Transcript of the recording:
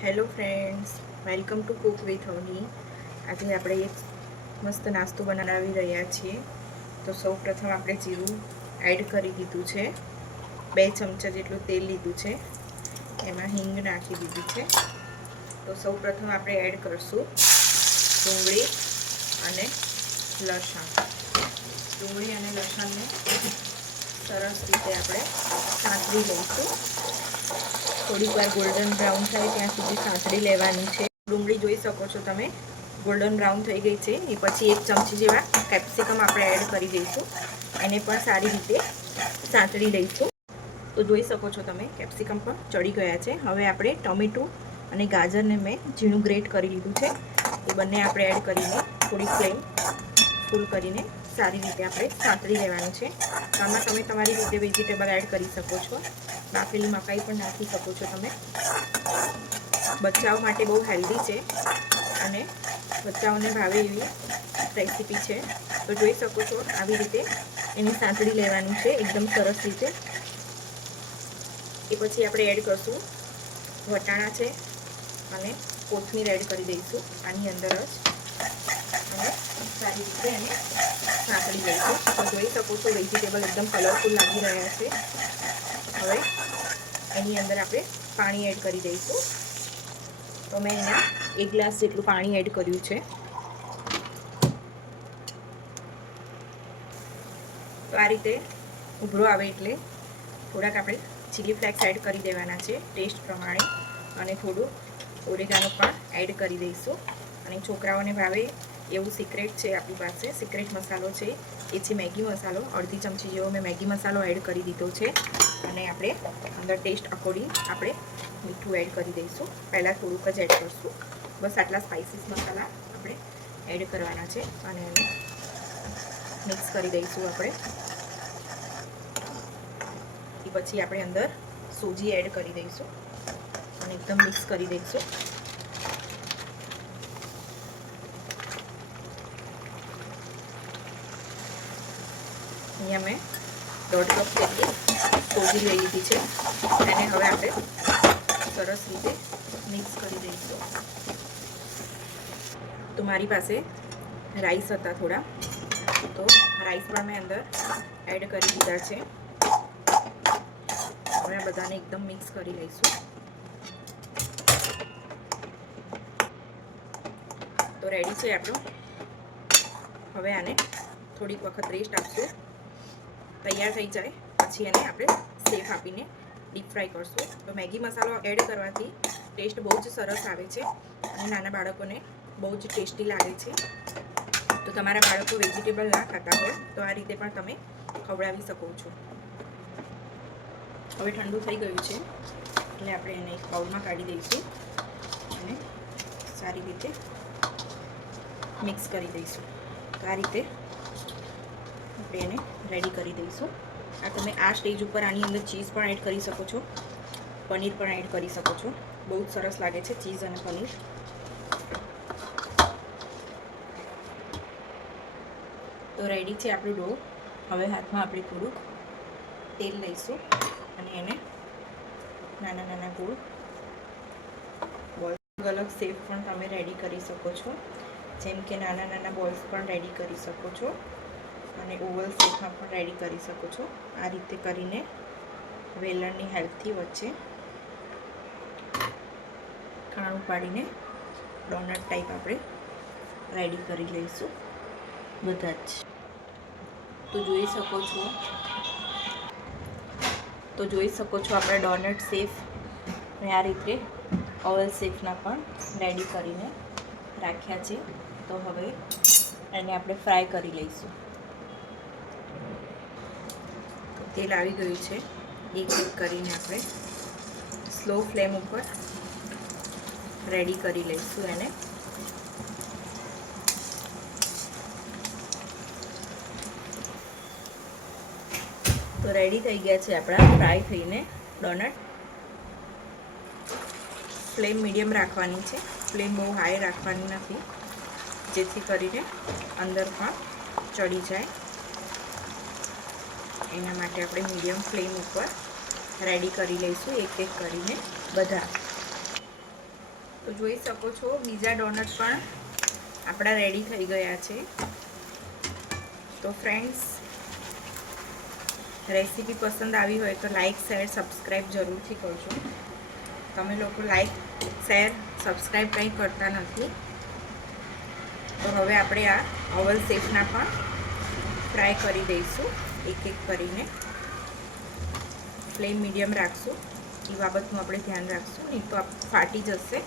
Hello friends, welcome to cook with Avni. આજે આપણે એક મસ્ત નાસ્તો બનાવી રહ્યા છીએ. તો સૌ પ્રથમ આપણે જીરું એડ કરી દીધું છે. 2 ચમચા જેટલું તેલ લીધું છે, એમાં હિંગ નાખી દીધી છે. તો સૌ પ્રથમ આપણે એડ કરશું ડુંગળી અને લસણ. ડુંગળી અને લસણને સરસ રીતે આપણે સાંતળી લઈશું. થોડીક વાર ગોલ્ડન બ્રાઉન થાય ત્યાં સુધી સાંતળી લેવાની છે. ડુંગળી જોઈ શકો છો તમે ગોલ્ડન બ્રાઉન થઈ ગઈ છે. એ પછી 1 ચમચી જેવા કેપ્સિકમ આપણે એડ કરી દઈશું. એને પણ સારી રીતે સાંતળી લઈશું. તો જોઈ શકો છો તમે કેપ્સિકમ પણ ચડી ગયા છે. હવે આપણે ટમેટું અને ગાજરને મેં ઝીણું ગ્રેટ કરી લીધું છે. એ બંને આપણે એડ કરીને થોડી ફ્લેમ ફૂલ કરીને સારી રીતે આપણે સાંતળી લેવાનું છે. આમાં તમે તમારી રીતે વેજીટેબલ એડ કરી શકો છો. બાફેલી મકાઈ પણ નાખી શકો છો તમે. બચ્ચાઓ માટે બહુ હેલ્ધી છે અને બચ્ચાઓને ભાવે એવી રેસીપી છે. તો જોઈ શકો છો આવી રીતે એની સાંતળી લેવાની છે એકદમ સરસ રીતે. એ પછી આપણે એડ કરશું વટાણા છે અને કોથમીર એડ કરી દઈશું આની અંદર જ, અને સારી રીતે એને સાંતળી લઈશું. તો જોઈ શકો છો વેજીટેબલ એકદમ કલરફુલ લાગી રહ્યા છે. હવે એની અંદર આપણે પાણી એડ કરી દઈશું. તો મેં અહીંયા 1 ગ્લાસ જેટલું પાણી એડ કર્યું છે. તો આ રીતે ઉભરો આવે એટલે થોડાક આપણે ચીલી ફ્લેક્સ એડ કરી દેવાના છે ટેસ્ટ પ્રમાણે, અને થોડું ઓરેગાનો પણ એડ કરી દઈશું. અને છોકરાઓને ભાવે એવું સિક્રેટ છે આપણી પાસે, સિક્રેટ મસાલો છે એ છે મેગી મસાલો. અડધી ચમચી જેવો મેં મેગી મસાલો એડ કરી દીધો છે. અને આપણે અંદર ટેસ્ટ અકોર્ડિંગ આપણે મીઠું એડ કરી દઈશું. પહેલાં થોડુંક જ એડ કરશું. બસ આટલા સ્પાઇસીસ મસાલા આપણે એડ કરવાના છે અને એને મિક્સ કરી દઈશું આપણે. એ પછી આપણે અંદર સોજી એડ કરી દઈશું અને એકદમ મિક્સ કરી દઈશું. અહીંયા મેં 1.5 કપ જેટલી સોજી લઈ લીધી છે. એને હવે આપણે સરસ રીતે મિક્સ કરી દઈશું. તો મારી પાસે રાઈસ હતા થોડા, તો રાઈસ પણ મેં અંદર એડ કરી દીધા છે. હવે આ બધાને એકદમ મિક્સ કરી લઈશું. તો રેડી છે આપણું. હવે આને થોડીક વખત રેસ્ટ આપશું. તૈયાર થઈ જાય પછી એને આપણે સેફ આપીને ડીપ ફ્રાય કરશું. તો મેગી મસાલો એડ કરવાથી ટેસ્ટ બહુ જ સરસ આવે છે અને નાના બાળકોને બહુ જ ટેસ્ટી લાગે છે. તો તમારા બાળકો વેજીટેબલ ના ખાતા હોય તો આ રીતે પણ તમે ખવડાવી શકો છો. હવે ઠંડુ થઈ ગયું છે એટલે આપણે એને એક બાઉલમાં કાઢી દઈશું અને સારી રીતે મિક્સ કરી દઈશું. તો આ રીતે આપણે એને રેડી કરી દઈશું. આ તમે આ સ્ટેજ ઉપર આની અંદર ચીઝ પણ એડ કરી શકો છો, પનીર પણ એડ કરી શકો છો. બહુ જ સરસ લાગે છે ચીઝ અને પનીર. તો રેડી છે આપણું ડો. હવે હાથમાં આપણે થોડુંક તેલ લઈશું અને એને નાના નાના ગોળ બોલ્સ, અલગ શેપ પણ તમે રેડી કરી શકો છો. જેમ કે નાના નાના બોલ્સ પણ રેડી કરી શકો છો અને ઓવલ શેપમાં પણ રેડી કરી શકો છો. આ રીતે કરીને વેલણની હેલ્પથી વચ્ચે કાણું પાડીને ડોનટ ટાઈપ આપણે રેડી કરી લઈશું બધા જ. તો જોઈ શકો છો આપણે ડોનટ શેપ મેં આ રીતે ઓવલ શેપના પણ રેડી કરીને રાખ્યા છે. તો હવે એને આપણે ફ્રાય કરી લઈશું. તેલ આવી ગયું છે. એક એક કરીને આપણે સ્લો ફ્લેમ ઉપર રેડી કરી લઈશું એને. તો રેડી થઈ ગયા છે આપણા ફ્રાય થઈને ડોનટ. ફ્લેમ મીડિયમ રાખવાની છે, ફ્લેમ બહુ હાઈ રાખવાની નથી, જેથી કરીને અંદર પણ ચડી જાય. એના માટે આપણે મીડિયમ ફ્લેમ ઉપર રેડી કરી લઈશું એક એક કરીને બધા. તો જોઈ શકો છો બીજા ડોનટ પણ આપણા રેડી થઈ ગયા છે. તો ફ્રેન્ડ્સ, રેસીપી પસંદ આવી હોય તો લાઈક, શેર, સબસ્ક્રાઈબ જરૂરથી કરજો. તમે લોકો લાઈક, શેર, સબસ્ક્રાઈબ કંઈ કરતા નથી. તો હવે આપણે આ ઓવલ શેપના પણ ફ્રાય કરી દઈશું એક એક કરીને. ફ્લેમ મીડિયમ રાખશું, એ બાબતનું આપણે ધ્યાન રાખશું, નહીં તો ફાટી જશે.